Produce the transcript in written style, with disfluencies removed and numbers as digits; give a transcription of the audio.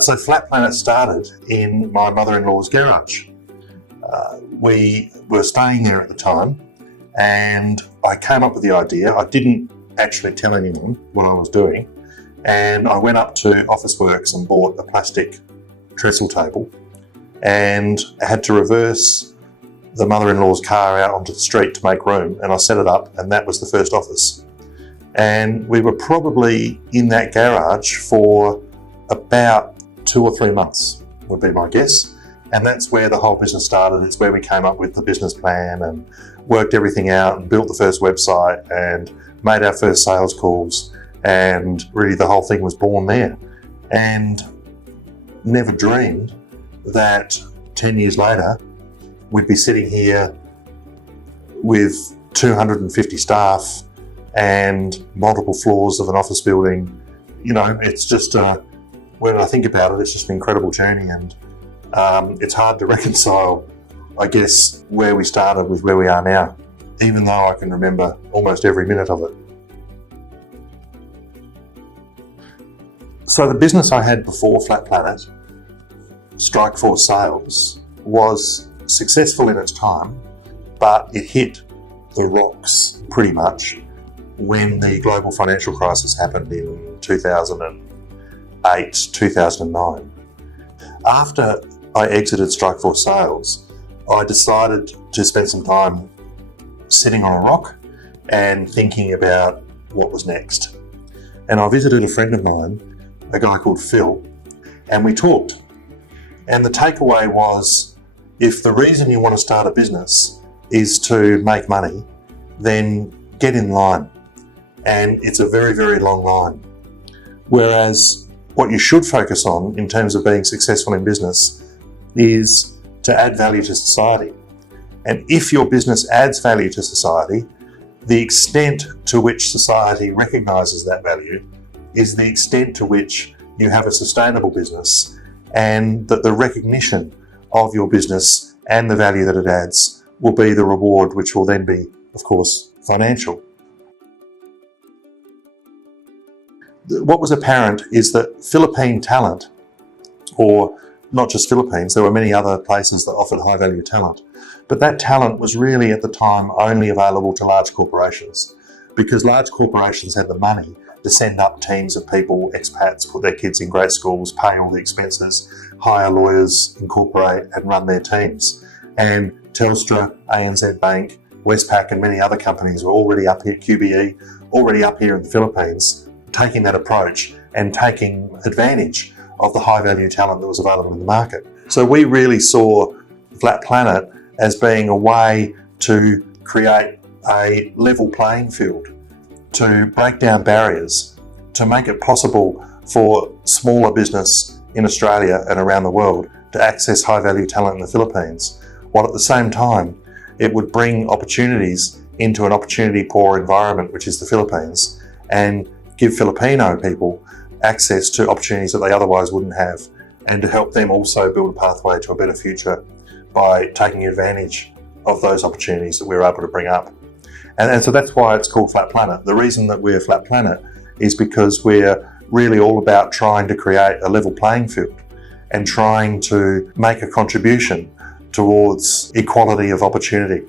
So Flat Planet started in my mother-in-law's garage. We were staying there at the time, and I came up with the idea. I didn't actually tell anyone what I was doing, and I went up to Officeworks and bought a plastic trestle table and had to reverse the mother-in-law's car out onto the street to make room, and I set it up, and that was the first office. And we were probably in that garage for about 2 or 3 months, would be my guess. And that's where the whole business started. It's where we came up with the business plan and worked everything out and built the first website and made our first sales calls. And really the whole thing was born there. And never dreamed that 10 years later, we'd be sitting here with 250 staff and multiple floors of an office building. You know, it's just, when I think about it, it's just an incredible journey, and it's hard to reconcile, I guess, where we started with where we are now, even though I can remember almost every minute of it. So the business I had before Flat Planet, Strikeforce Sales, was successful in its time, but it hit the rocks pretty much when the global financial crisis happened in 2008, 2009. After I exited Strikeforce Sales, I decided to spend some time sitting on a rock and thinking about what was next. And I visited a friend of mine, a guy called Phil, and we talked. And the takeaway was, if the reason you want to start a business is to make money, then get in line. And it's a very, very long line. Whereas what you should focus on in terms of being successful in business is to add value to society. And if your business adds value to society, the extent to which society recognises that value is the extent to which you have a sustainable business, and that the recognition of your business and the value that it adds will be the reward, which will then be, of course, financial. What was apparent is that Philippine talent, or not just Philippines, there were many other places that offered high value talent, but that talent was really at the time only available to large corporations, because large corporations had the money to send up teams of people, expats, put their kids in great schools, pay all the expenses, hire lawyers, incorporate and run their teams. And Telstra, ANZ Bank, Westpac and many other companies were already up here, QBE, already up here in the Philippines, taking that approach and taking advantage of the high value talent that was available in the market. So we really saw Flat Planet as being a way to create a level playing field, to break down barriers, to make it possible for smaller business in Australia and around the world to access high value talent in the Philippines, while at the same time it would bring opportunities into an opportunity poor environment, which is the Philippines, and give Filipino people access to opportunities that they otherwise wouldn't have, and to help them also build a pathway to a better future by taking advantage of those opportunities that we were able to bring up. And so that's why it's called Flat Planet. The reason that we're Flat Planet is because we're really all about trying to create a level playing field and trying to make a contribution towards equality of opportunity.